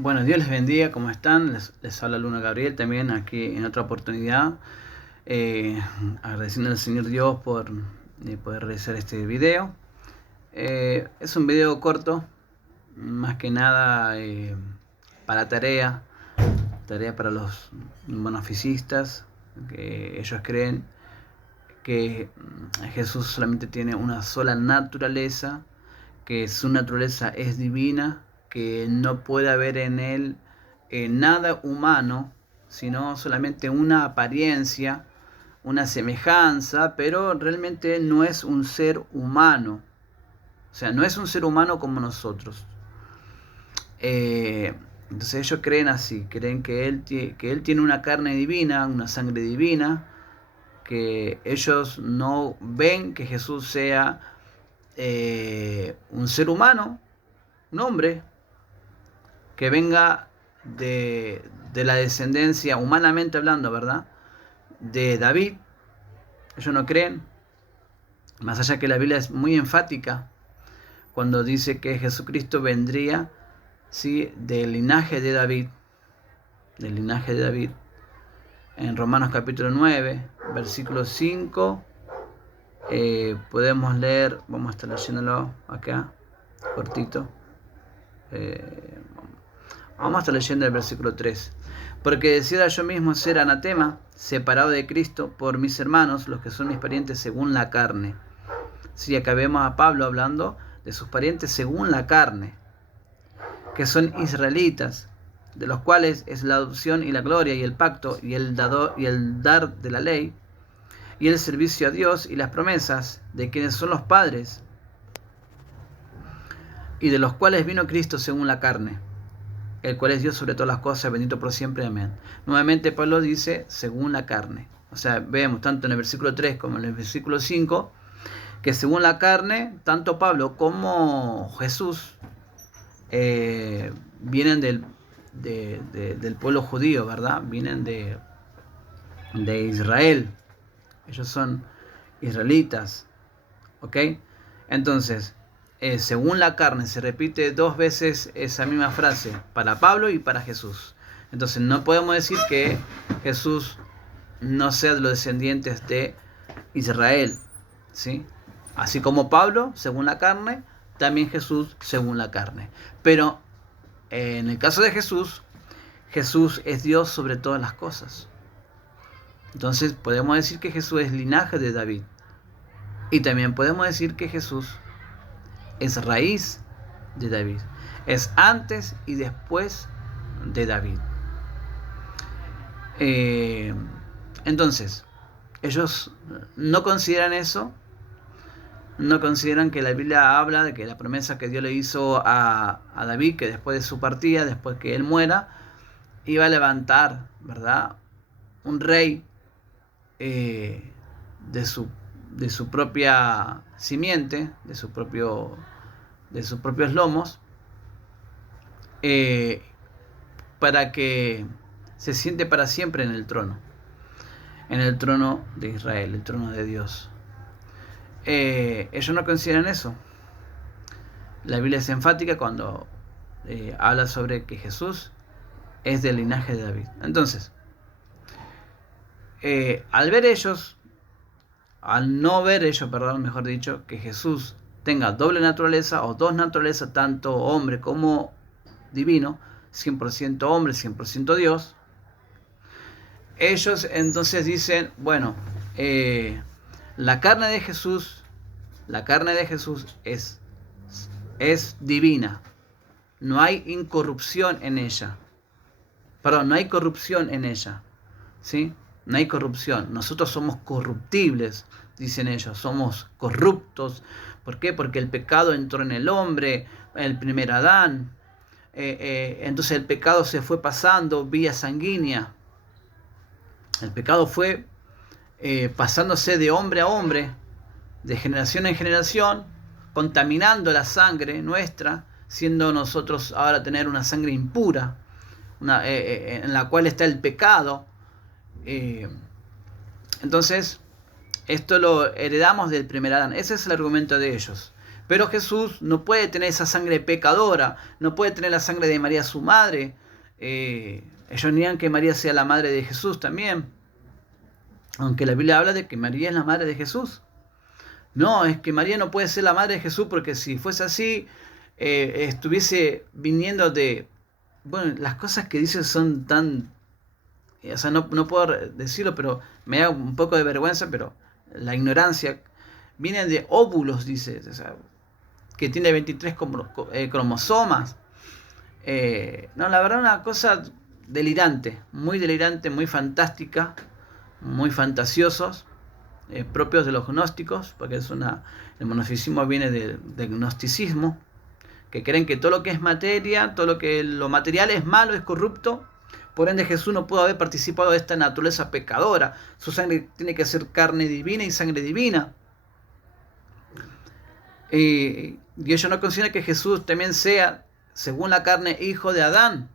Bueno, Dios les bendiga, ¿cómo están? Les habla Luna Gabriel también aquí en otra oportunidad. eh, Agradeciendo al Señor Dios por poder realizar este video. Es un video corto, más que nada para tarea para los monoficistas, que ellos creen que Jesús solamente tiene una sola naturaleza, que su naturaleza es divina, que no puede haber en él nada humano, sino solamente una apariencia, una semejanza, pero realmente no es un ser humano. O sea, no es un ser humano como nosotros. Entonces ellos creen así, creen que él tiene una carne divina, una sangre divina, que ellos no ven que Jesús sea un ser humano, un hombre, que venga de la descendencia, humanamente hablando, ¿verdad? De David. Ellos no creen, más allá que la Biblia es muy enfática cuando dice que Jesucristo vendría, ¿sí?, del linaje de David, del linaje de David. En Romanos capítulo 9, versículo 5, podemos leer, vamos a estar leyéndolo acá, cortito. Vamos a estar leyendo el versículo 3. Porque decido yo mismo ser anatema, separado de Cristo, por mis hermanos, los que son mis parientes según la carne. Sí, acá vemos a Pablo hablando de sus parientes según la carne, que son israelitas, de los cuales es la adopción y la gloria y el pacto y el dar de la ley, y el servicio a Dios y las promesas de quienes son los padres, y de los cuales vino Cristo según la carne, el cual es Dios sobre todas las cosas, bendito por siempre, amén. Nuevamente Pablo dice, según la carne. O sea, vemos tanto en el versículo 3 como en el versículo 5, que según la carne, tanto Pablo como Jesús vienen del pueblo judío, ¿verdad? Vienen de Israel. Ellos son israelitas, ¿ok? Entonces, según la carne, se repite dos veces esa misma frase para Pablo y para Jesús. Entonces no podemos decir que Jesús no sea de los descendientes de Israel, ¿sí? Así como Pablo, según la carne, también Jesús, según la carne. Pero en el caso de Jesús, Jesús es Dios sobre todas las cosas. Entonces podemos decir que Jesús es linaje de David. Y también podemos decir que Jesús es raíz de David. Es antes y después de David. Entonces, ellos no consideran eso. No consideran que la Biblia habla de que la promesa que Dios le hizo a David, que después de su partida, después que él muera, iba a levantar, ¿verdad?, un rey de su propia simiente, de sus propios lomos, para que se siente para siempre en el trono de Israel, el trono de Dios. Ellos no consideran eso. La Biblia es enfática cuando habla sobre que Jesús es del linaje de David. Entonces, al no ver ellos, mejor dicho, que Jesús tenga doble naturaleza o dos naturalezas, tanto hombre como divino, 100% hombre, 100% Dios, ellos entonces dicen, bueno, la carne de Jesús es divina, no hay incorrupción en ella, no hay corrupción en ella, ¿sí? No hay corrupción. Nosotros somos corruptibles, dicen ellos, somos corruptos. ¿Por qué? Porque el pecado entró en el hombre, el primer Adán. Entonces el pecado se fue pasando vía sanguínea. El pecado fue pasándose de hombre a hombre, de generación en generación, contaminando la sangre nuestra, siendo nosotros ahora tener una sangre impura, en la cual está el pecado. Entonces, esto lo heredamos del primer Adán. Ese es el argumento de ellos. Pero Jesús no puede tener esa sangre pecadora, no puede tener la sangre de María su madre. Ellos niegan que María sea la madre de Jesús también, aunque la Biblia habla de que María es la madre de Jesús. No, es que María no puede ser la madre de Jesús, porque si fuese así, estuviese viniendo de... Bueno, las cosas que dicen son tan... O sea, no puedo decirlo, pero me da un poco de vergüenza, pero la ignorancia viene de óvulos, dice, o sea, que tiene 23 cromosomas. No, la verdad, una cosa delirante, muy fantástica, muy fantasiosos, propios de los gnósticos, porque el monofisismo viene del gnosticismo, que creen que todo lo que es materia, lo material es malo, es corrupto. Por ende, Jesús no pudo haber participado de esta naturaleza pecadora. Su sangre tiene que ser carne divina y sangre divina. Y ellos no consideran que Jesús también sea, según la carne, hijo de Adán.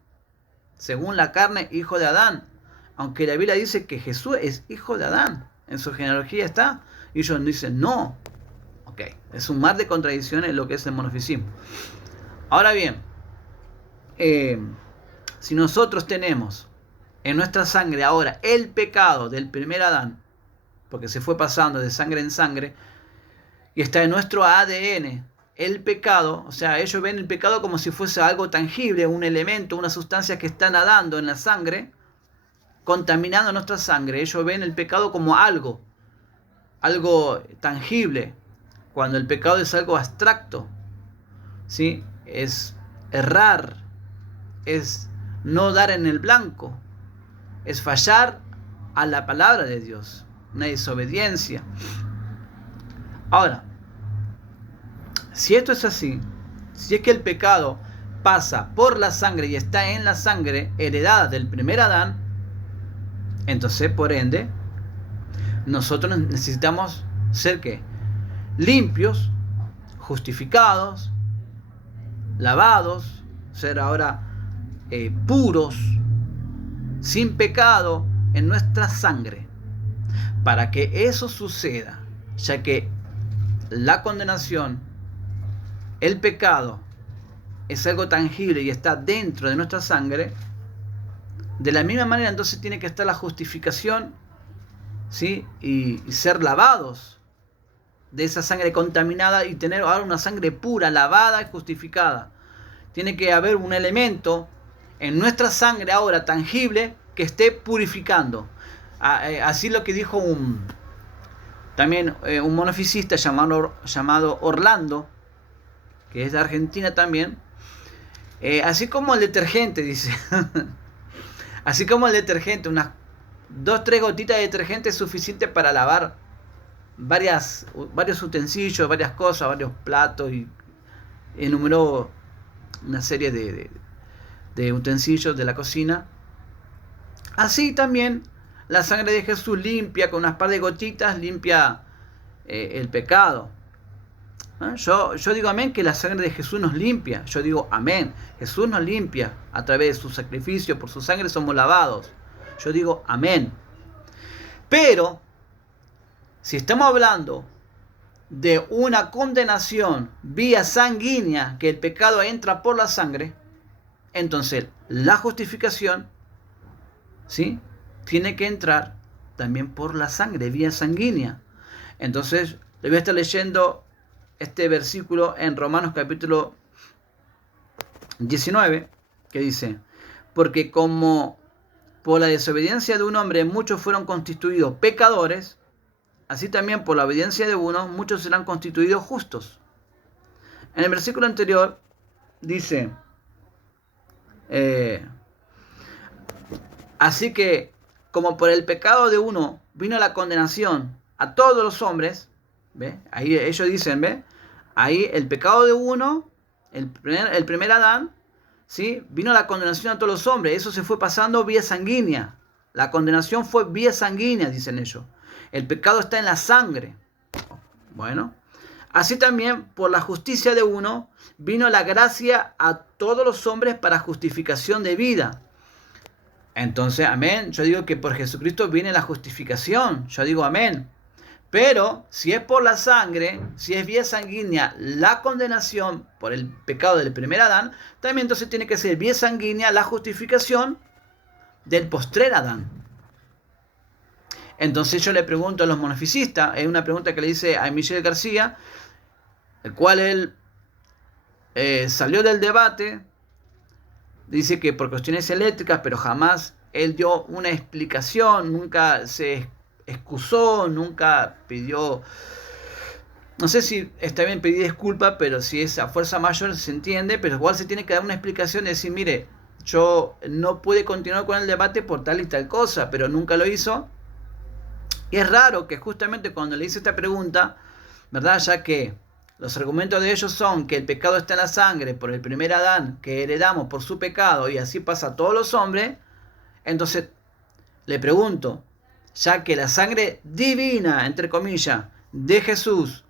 Según la carne, hijo de Adán. Aunque la Biblia dice que Jesús es hijo de Adán. En su genealogía está. Y ellos dicen no. Ok, es un mar de contradicciones lo que es el monofisismo. Ahora bien, si nosotros tenemos en nuestra sangre ahora el pecado del primer Adán, porque se fue pasando de sangre en sangre, y está en nuestro ADN el pecado, o sea, ellos ven el pecado como si fuese algo tangible, un elemento, una sustancia que está nadando en la sangre, contaminando nuestra sangre. Ellos ven el pecado como algo tangible, cuando el pecado es algo abstracto, ¿sí? Es errar, es no dar en el blanco, es fallar a la palabra de Dios, una desobediencia. Ahora, si esto es así, si es que el pecado pasa por la sangre y está en la sangre heredada del primer Adán, entonces, por ende, nosotros necesitamos ser ¿qué? Limpios, justificados, lavados, ser ahora puros, sin pecado en nuestra sangre. Para que eso suceda, ya que la condenación, el pecado, es algo tangible y está dentro de nuestra sangre, de la misma manera entonces tiene que estar la justificación, ¿sí? Y ser lavados de esa sangre contaminada y tener ahora una sangre pura, lavada y justificada. Tiene que haber un elemento en nuestra sangre ahora tangible que esté purificando. Así lo que dijo un monofisista llamado Orlando, que es de Argentina también. Así como el detergente, dice. Así como el detergente, unas 2-3 gotitas de detergente es suficiente para lavar varios utensilios, varias cosas, varios platos, y enumeró una serie de utensilios de la cocina. Así también la sangre de Jesús limpia, con unas par de gotitas, limpia el pecado. Yo digo amén, que la sangre de Jesús nos limpia. Yo digo amén, Jesús nos limpia a través de su sacrificio, por su sangre somos lavados. Yo digo amén. Pero si estamos hablando de una condenación vía sanguínea, que el pecado entra por la sangre, entonces la justificación, ¿sí?, tiene que entrar también por la sangre, vía sanguínea. Entonces le voy a estar leyendo este versículo en Romanos capítulo 19, que dice: porque como por la desobediencia de un hombre muchos fueron constituidos pecadores, así también por la obediencia de uno muchos serán constituidos justos. En el versículo anterior dice, así que como por el pecado de uno vino la condenación a todos los hombres, ¿ve? Ahí ellos dicen, ¿ve? Ahí el pecado de uno, el primer Adán, ¿sí?, vino la condenación a todos los hombres. Eso se fue pasando vía sanguínea. La condenación fue vía sanguínea, dicen ellos. El pecado está en la sangre. Bueno, así también por la justicia de uno vino la gracia a todos los hombres para justificación de vida. Entonces, amén. Yo digo que por Jesucristo viene la justificación. Yo digo amén. Pero si es por la sangre, si es vía sanguínea la condenación por el pecado del primer Adán, también entonces tiene que ser vía sanguínea la justificación del postrer Adán. Entonces yo le pregunto a los monofisistas, es una pregunta que le hice a Michel García, el cual él salió del debate, dice que por cuestiones eléctricas, pero jamás él dio una explicación, nunca se excusó, nunca pidió, no sé si está bien pedir disculpas, pero si es a fuerza mayor se entiende, pero igual se tiene que dar una explicación de decir, mire, yo no pude continuar con el debate por tal y tal cosa, pero nunca lo hizo. Y es raro que justamente cuando le hice esta pregunta, ¿verdad? Ya que los argumentos de ellos son que el pecado está en la sangre por el primer Adán que heredamos por su pecado y así pasa a todos los hombres, entonces le pregunto, ya que la sangre divina, entre comillas, de Jesús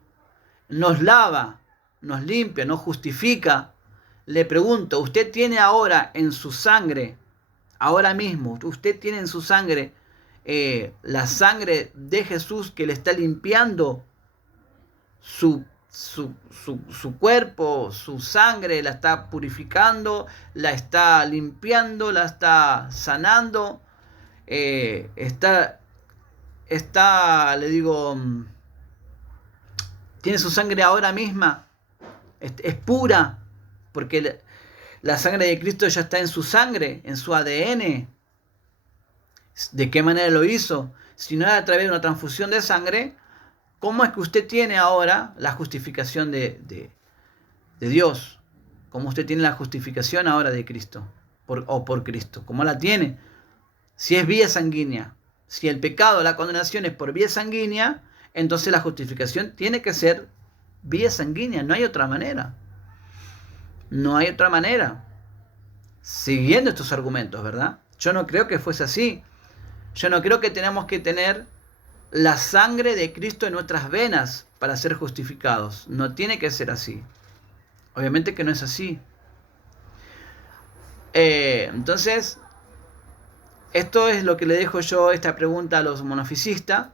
nos lava, nos limpia, nos justifica, le pregunto, ¿usted tiene ahora en su sangre, ahora mismo, usted tiene en su sangre la sangre de Jesús que le está limpiando su cuerpo, su sangre, la está purificando, la está limpiando, la está sanando, está, le digo, tiene su sangre ahora misma, es pura, porque la sangre de Cristo ya está en su sangre, en su ADN. ¿De qué manera lo hizo? Si no era a través de una transfusión de sangre, ¿cómo es que usted tiene ahora la justificación de Dios? ¿Cómo usted tiene la justificación ahora de Cristo? Por Cristo. ¿Cómo la tiene? Si es vía sanguínea. Si el pecado, la condenación es por vía sanguínea, entonces la justificación tiene que ser vía sanguínea. No hay otra manera. No hay otra manera. Siguiendo estos argumentos, ¿verdad? Yo no creo que fuese así. Yo no creo que tenemos que tener la sangre de Cristo en nuestras venas para ser justificados. No tiene que ser así. Obviamente que no es así. Entonces, esto es lo que le dejo yo esta pregunta a los monofisistas.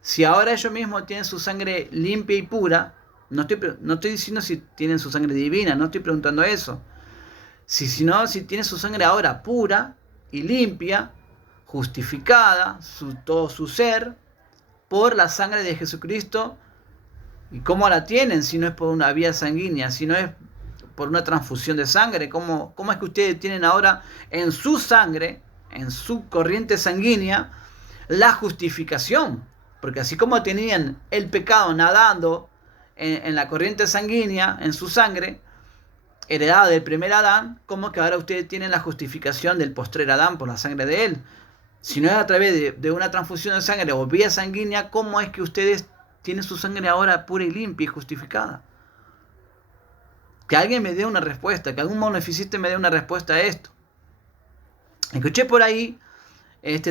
Si ahora ellos mismos tienen su sangre limpia y pura, no estoy diciendo si tienen su sangre divina, no estoy preguntando eso. Si tienen su sangre ahora pura y limpia, justificada, todo su ser, por la sangre de Jesucristo. ¿Y cómo la tienen si no es por una vía sanguínea, si no es por una transfusión de sangre? ¿Cómo es que ustedes tienen ahora en su sangre, en su corriente sanguínea, la justificación? Porque así como tenían el pecado nadando en la corriente sanguínea, en su sangre, heredada del primer Adán, ¿cómo que ahora ustedes tienen la justificación del postrer Adán por la sangre de él? Si no es a través de una transfusión de sangre o vía sanguínea, ¿cómo es que ustedes tienen su sangre ahora pura y limpia y justificada? Que alguien me dé una respuesta, que algún monofisista me dé una respuesta a esto. Escuché por ahí,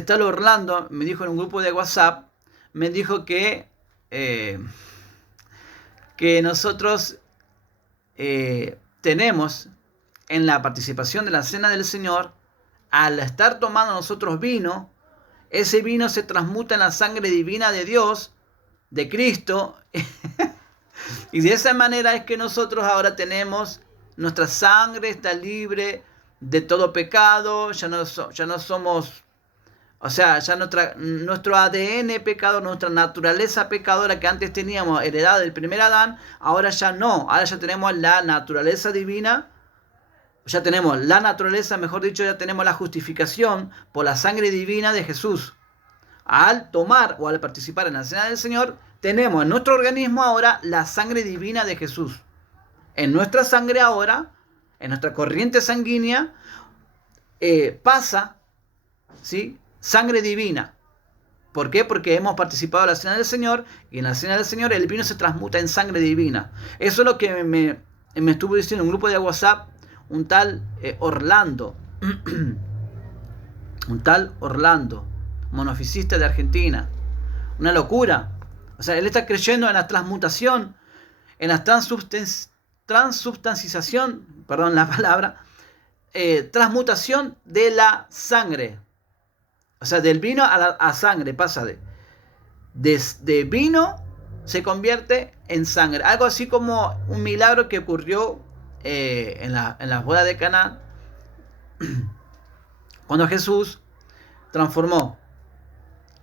tal Orlando me dijo en un grupo de WhatsApp, me dijo que nosotros tenemos en la participación de la Cena del Señor, al estar tomando nosotros vino, ese vino se transmuta en la sangre divina de Dios, de Cristo, y de esa manera es que nosotros ahora tenemos, nuestra sangre está libre de todo pecado, ya no somos, o sea, ya nuestro ADN pecador, nuestra naturaleza pecadora que antes teníamos heredada del primer Adán, ahora ya no, ahora ya tenemos la naturaleza divina. Ya tenemos la naturaleza, mejor dicho, ya tenemos la justificación por la sangre divina de Jesús. Al tomar o al participar en la Cena del Señor, tenemos en nuestro organismo ahora la sangre divina de Jesús. En nuestra sangre ahora, en nuestra corriente sanguínea, pasa, ¿sí?, sangre divina. ¿Por qué? Porque hemos participado en la Cena del Señor y en la Cena del Señor el vino se transmuta en sangre divina. Eso es lo que me estuvo diciendo un grupo de WhatsApp, un tal Orlando, monofisista de Argentina. Una locura. O sea, él está creyendo en la transmutación, en la transubstanciación, perdón la palabra, transmutación de la sangre. O sea, del vino a sangre pasa de vino se convierte en sangre. Algo así como un milagro que ocurrió en las bodas de Caná, cuando Jesús transformó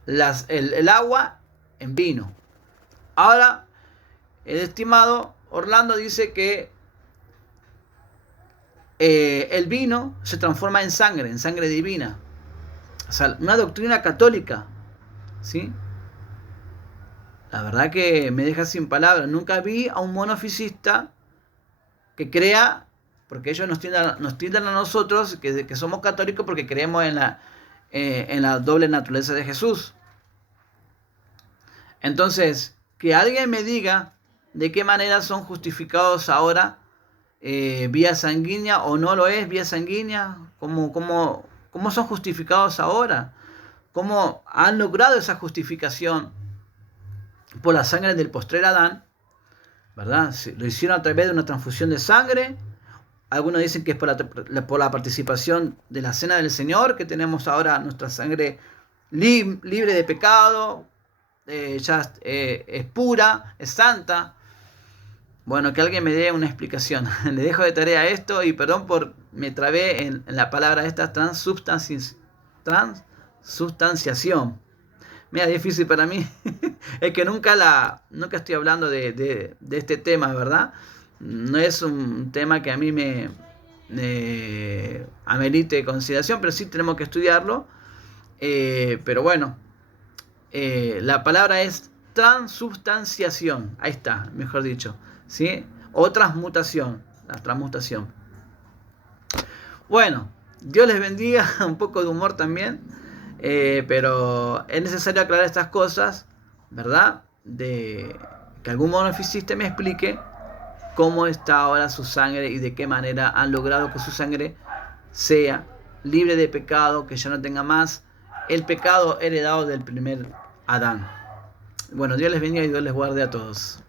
el agua en vino. Ahora, el estimado Orlando dice que el vino se transforma en sangre divina. O sea, una doctrina católica, ¿sí? La verdad que me deja sin palabras. Nunca vi a un monofisista que crea, porque ellos nos tiendan a nosotros, que somos católicos porque creemos en la doble naturaleza de Jesús. Entonces, que alguien me diga de qué manera son justificados ahora vía sanguínea o no lo es vía sanguínea, cómo son justificados ahora, cómo han logrado esa justificación por la sangre del postrer Adán, ¿verdad? Lo hicieron a través de una transfusión de sangre. Algunos dicen que es por la participación de la cena del Señor, que tenemos ahora nuestra sangre libre de pecado, es pura, es santa. Bueno, que alguien me dé una explicación. Le dejo de tarea esto y perdón por me trabé en la palabra esta transubstanciación. Mira, difícil para mí. Es que nunca estoy hablando de este tema, ¿verdad? No es un tema que a mí me amerite consideración, pero sí tenemos que estudiarlo. Pero bueno, la palabra es transubstanciación. Ahí está, mejor dicho, ¿sí? O transmutación, la transmutación. Bueno, Dios les bendiga, un poco de humor también, pero es necesario aclarar estas cosas, ¿verdad? De que algún monofisista me explique cómo está ahora su sangre y de qué manera han logrado que su sangre sea libre de pecado, que ya no tenga más el pecado heredado del primer Adán. Bueno, Dios les bendiga y Dios les guarde a todos.